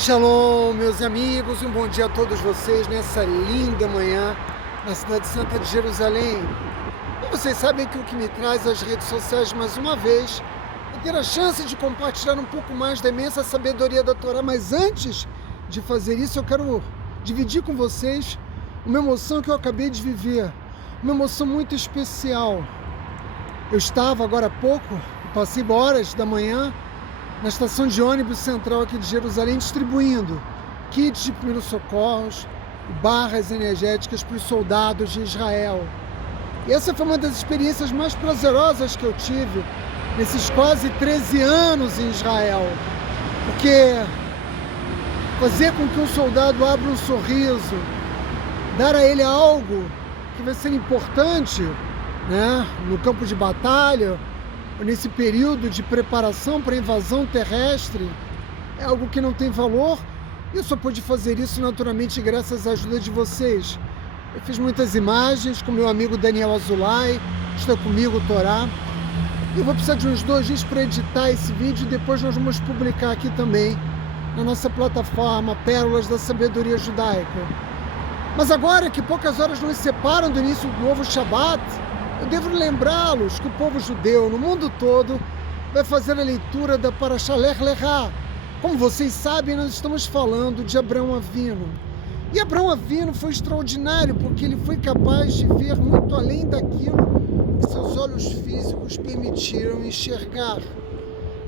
Shalom, meus amigos, um bom dia a todos vocês nessa linda manhã na cidade santa de Jerusalém. E vocês sabem que o que me traz às redes sociais mais uma vez é ter a chance de compartilhar um pouco mais da imensa sabedoria da Torá. Mas antes de fazer isso, eu quero dividir com vocês uma emoção que eu acabei de viver, uma emoção muito especial. Eu estava agora há pouco, passei horas da manhã na estação de ônibus central aqui de Jerusalém, distribuindo kits de primeiros socorros e barras energéticas para os soldados de Israel. E essa foi uma das experiências mais prazerosas que eu tive nesses quase 13 anos em Israel, porque fazer com que um soldado abra um sorriso, dar a ele algo que vai ser importante, no campo de batalha, nesse período de preparação para a invasão terrestre, é algo que não tem valor. E eu só pude fazer isso naturalmente graças à ajuda de vocês. Eu fiz muitas imagens com meu amigo Daniel Azulay, que está comigo, o Torá. Eu vou precisar de uns 2 dias para editar esse vídeo e depois nós vamos publicar aqui também na nossa plataforma Pérolas da Sabedoria Judaica. Mas agora que poucas horas nos separam do início do novo Shabat, eu devo lembrá-los que o povo judeu no mundo todo vai fazer a leitura da Parashá Lech Lechá. Como vocês sabem, nós estamos falando de Abraão Avino. E Abraão Avino foi extraordinário porque ele foi capaz de ver muito além daquilo que seus olhos físicos permitiram enxergar.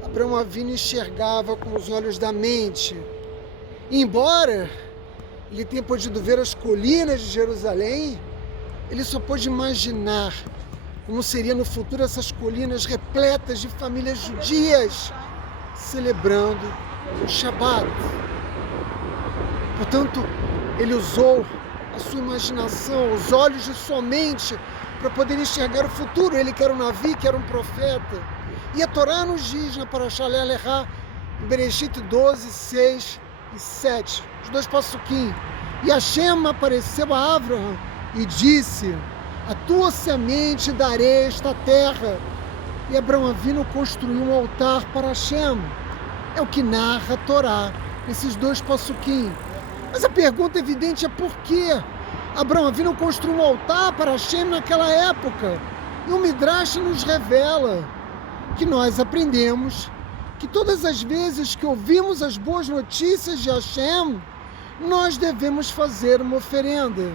Abraão Avino enxergava com os olhos da mente. E embora ele tenha podido ver as colinas de Jerusalém, ele só pôde imaginar como seria no futuro essas colinas repletas de famílias judias celebrando o Shabat. Portanto, ele usou a sua imaginação, os olhos de sua mente para poder enxergar o futuro. Ele que era um navi, que era um profeta. E a Torá nos diz na Parashá Lech Lechá, em Bereshit 12, 6 e 7, os 2 passuquim. E Hashem apareceu a Abraham e disse: a tua semente darei esta terra. E Abraão Avino construiu um altar para Hashem. É o que narra a Torá, esses 2 passuquim. Mas a pergunta evidente é por que Abraão Avino construiu um altar para Hashem naquela época? E o Midrash nos revela que nós aprendemos que todas as vezes que ouvimos as boas notícias de Hashem, nós devemos fazer uma oferenda.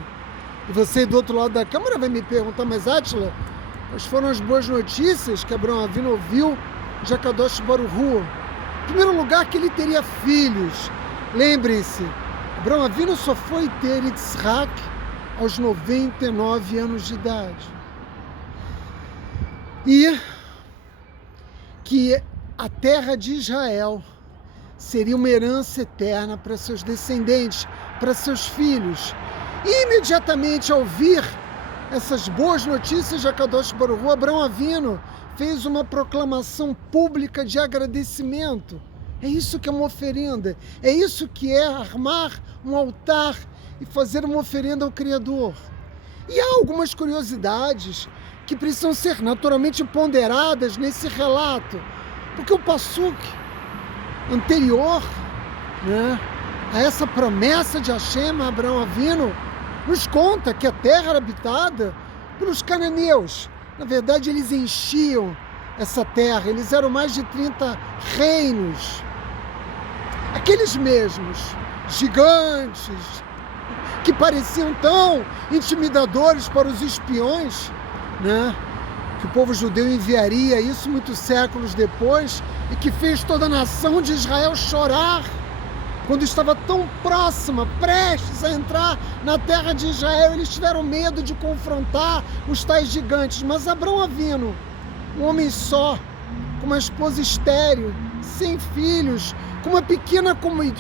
E você do outro lado da câmera vai me perguntar: mas Átila, quais foram as boas notícias que Abraão Avino ouviu de Akadosh Baruch Hu? Em primeiro lugar, que ele teria filhos. Lembre-se, Abraão Avino só foi ter Yitzhak aos 99 anos de idade. E que a terra de Israel seria uma herança eterna para seus descendentes, para seus filhos. E imediatamente ao ouvir essas boas notícias de Akadosh Baruch Hu, Abraão Avino fez uma proclamação pública de agradecimento. É isso que é uma oferenda, é isso que é armar um altar e fazer uma oferenda ao Criador. E há algumas curiosidades que precisam ser naturalmente ponderadas nesse relato, porque o Passuk anterior, a essa promessa de Hashem a Abraão Avino, nos conta que a terra era habitada pelos cananeus. Na verdade, eles enchiam essa terra, eles eram mais de 30 reinos. Aqueles mesmos gigantes que pareciam tão intimidadores para os espiões, que o povo judeu enviaria isso muitos séculos depois, e que fez toda a nação de Israel chorar quando estava tão próxima, prestes a entrar na terra de Israel. Eles tiveram medo de confrontar os tais gigantes. Mas Abraão Avino, um homem só, com uma esposa estéril, sem filhos, com uma pequena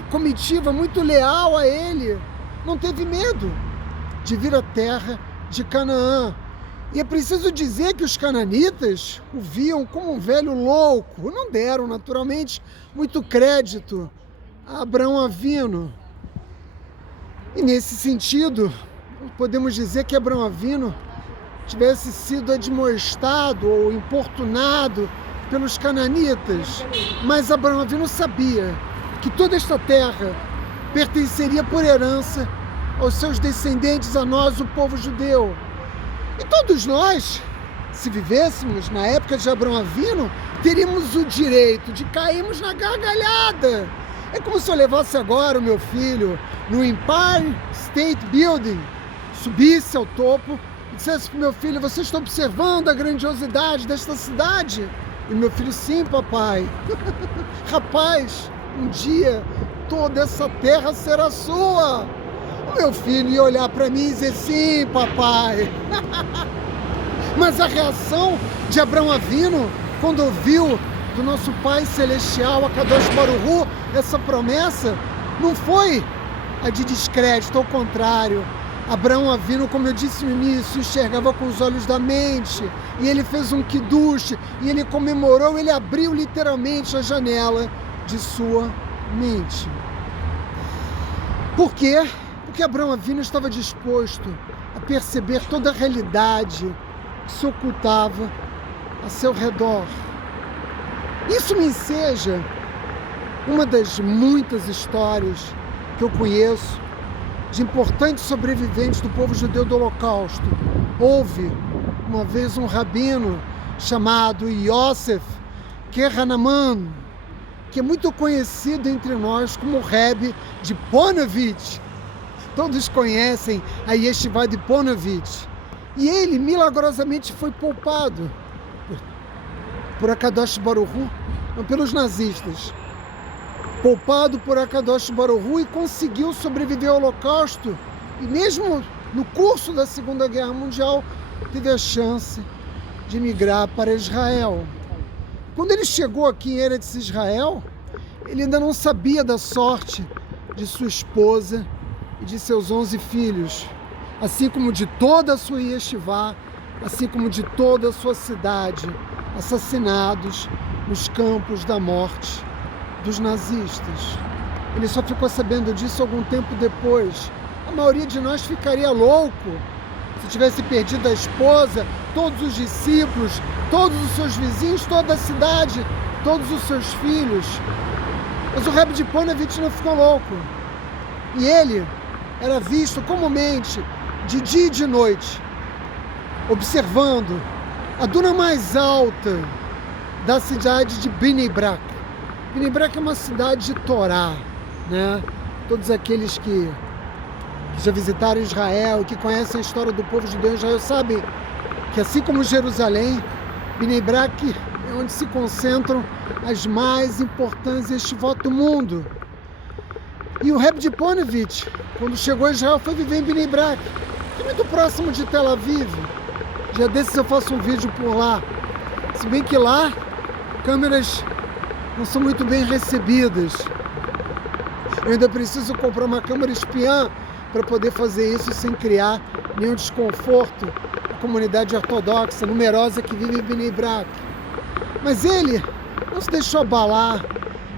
comitiva muito leal a ele, não teve medo de vir à terra de Canaã. E é preciso dizer que os cananitas o viam como um velho louco. Não deram, naturalmente, muito crédito a Abraão Avino. E nesse sentido, podemos dizer que Abraão Avino tivesse sido admoestado ou importunado pelos cananitas, mas Abraão Avino sabia que toda esta terra pertenceria por herança aos seus descendentes, a nós, o povo judeu. E todos nós, se vivêssemos na época de Abraão Avino, teríamos o direito de cairmos na gargalhada. É como se eu levasse agora o meu filho no Empire State Building, subisse ao topo e dissesse para o meu filho: você está observando a grandiosidade desta cidade? E meu filho: sim, papai. Rapaz, um dia toda essa terra será sua. O meu filho ia olhar para mim e dizer: sim, papai. Mas a reação de Abraão Avino, quando ouviu do nosso Pai Celestial, a Kadosh Baruch Hu, essa promessa, não foi a de descrédito, ao contrário. Abraão Avino, como eu disse no início, enxergava com os olhos da mente, e ele fez um kiddush, e ele comemorou, ele abriu literalmente a janela de sua mente. Por quê? Porque Abraão Avino estava disposto a perceber toda a realidade que se ocultava a seu redor. Isso me enseja uma das muitas histórias que eu conheço de importantes sobreviventes do povo judeu do Holocausto. Houve uma vez um rabino chamado Yosef Kehraman, que é muito conhecido entre nós como o Rebbe de Ponevezh. Todos conhecem a Yeshiva de Ponevezh. E ele milagrosamente foi poupado por Akadosh Baruch Hu, não pelos nazistas. Poupado por Akadosh Baruch Hu, e conseguiu sobreviver ao Holocausto. E mesmo no curso da Segunda Guerra Mundial, teve a chance de migrar para Israel. Quando ele chegou aqui em Eretz Israel, ele ainda não sabia da sorte de sua esposa e de seus 11 filhos, assim como de toda a sua yeshivá, assim como de toda a sua cidade, assassinados nos campos da morte dos nazistas. Ele só ficou sabendo disso algum tempo depois. A maioria de nós ficaria louco se tivesse perdido a esposa, todos os discípulos, todos os seus vizinhos, toda a cidade, todos os seus filhos. Mas o Rebbe de Ponevezh não ficou louco. E ele era visto comumente de dia e de noite, observando a duna mais alta da cidade de Bnei Brak. Bnei Brak é uma cidade de Torá, né? Todos aqueles que já visitaram Israel, que conhecem a história do povo judeu em Israel, sabem que, assim como Jerusalém, Bnei Brak é onde se concentram as mais importantes yeshivot do mundo. E o Rebbe de Ponevezh, quando chegou a Israel, foi viver em Bnei Brak, que é muito próximo de Tel Aviv. Dia desses eu faço um vídeo por lá. Se bem que lá, câmeras não são muito bem recebidas. Eu ainda preciso comprar uma câmera espiã para poder fazer isso sem criar nenhum desconforto à comunidade ortodoxa numerosa que vive em Bnei Brak. Mas ele não se deixou abalar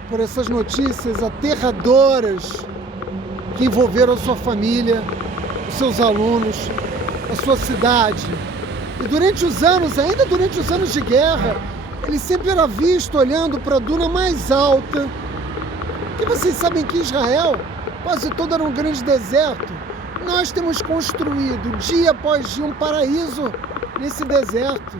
por essas notícias aterradoras que envolveram a sua família, os seus alunos, a sua cidade. E durante os anos, ainda durante os anos de guerra, ele sempre era visto olhando para a duna mais alta. Porque vocês sabem que Israel quase todo era um grande deserto. Nós temos construído dia após dia um paraíso nesse deserto.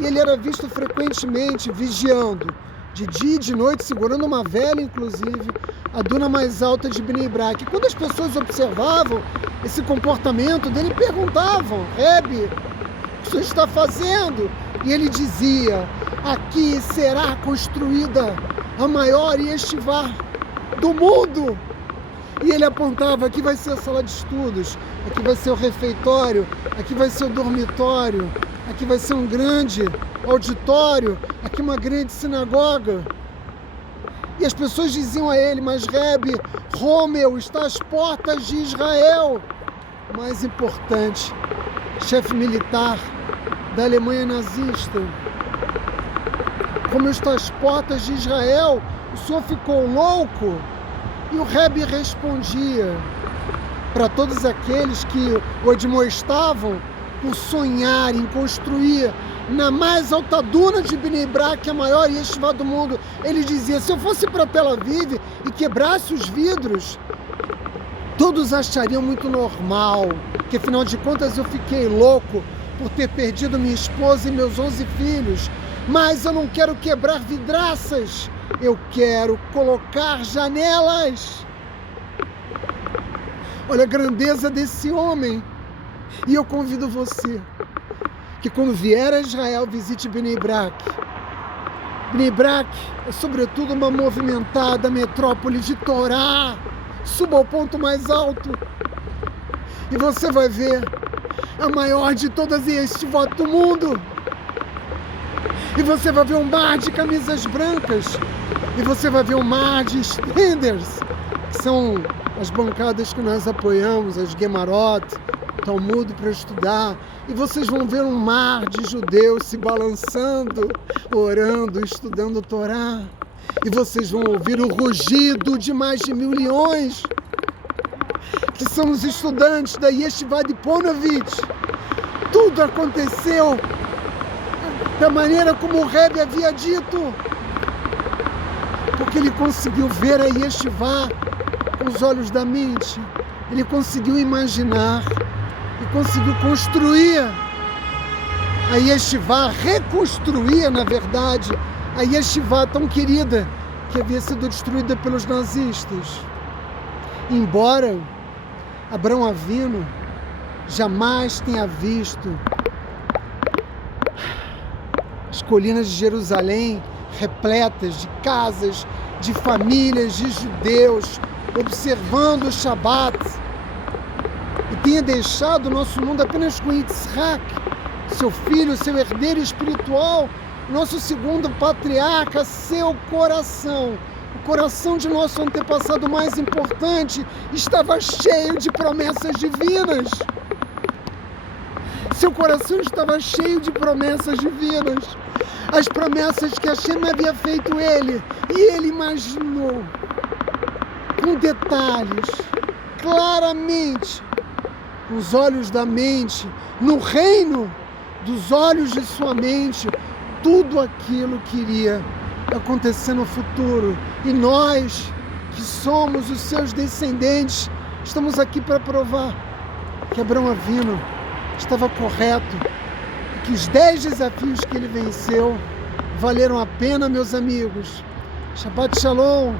E ele era visto frequentemente vigiando, de dia e de noite, segurando uma vela, inclusive, a duna mais alta de Bnei Brak. E quando as pessoas observavam esse comportamento dele, perguntavam: Rebbe, o que o senhor está fazendo? E ele dizia: aqui será construída a maior yeshivá do mundo. E ele apontava: aqui vai ser a sala de estudos, aqui vai ser o refeitório, aqui vai ser o dormitório, aqui vai ser um grande auditório, aqui uma grande sinagoga. E as pessoas diziam a ele: mas Rebbe, Rommel está às portas de Israel. O mais importante, chefe militar da Alemanha nazista. Rommel está às portas de Israel, o senhor ficou louco? E o Rebbe respondia para todos aqueles que o admoestavam por sonhar em construir na mais alta duna de Bnei Brak, a maior yeshivá do mundo. Ele dizia: se eu fosse para Tel Aviv e quebrasse os vidros Todos achariam muito normal, que afinal de contas eu fiquei louco por ter perdido minha esposa e meus 11 filhos. Mas eu não quero quebrar vidraças, eu quero colocar janelas. Olha a grandeza desse homem. E eu convido você que quando vier a Israel, visite Bnei Brak. Bnei Brak é sobretudo uma movimentada metrópole de Torá. Suba ao ponto mais alto e você vai ver a maior de todas as yeshivot do mundo. E você vai ver um mar de camisas brancas. E você vai ver um mar de stenders, que são as bancadas que nós apoiamos, as Gemarot, Talmud para estudar. E vocês vão ver um mar de judeus se balançando, orando, estudando Torá. E vocês vão ouvir o rugido de mais de 1.000 leões, que são os estudantes da Yeshiva de Ponevezh. Tudo aconteceu da maneira como o Rebbe havia dito, porque ele conseguiu ver a Yeshiva com os olhos da mente, ele conseguiu imaginar e conseguiu construir a Yeshiva, reconstruir, na verdade, a Yeshiva tão querida que havia sido destruída pelos nazistas. Embora Abrão Avino jamais tenha visto as colinas de Jerusalém repletas de casas, de famílias, de judeus, observando o Shabat, e tenha deixado o nosso mundo apenas com Yitzhak, seu filho, seu herdeiro espiritual, nosso segundo patriarca, seu coração, o coração de nosso antepassado mais importante, estava cheio de promessas divinas. Seu coração estava cheio de promessas divinas. As promessas que Hashem havia feito ele. E ele imaginou, com detalhes, claramente, com os olhos da mente, no reino dos olhos de sua mente, tudo aquilo que iria acontecer no futuro. E nós, que somos os seus descendentes, estamos aqui para provar que Abrão Avino estava correto e que os 10 desafios que ele venceu valeram a pena, meus amigos. Shabbat Shalom.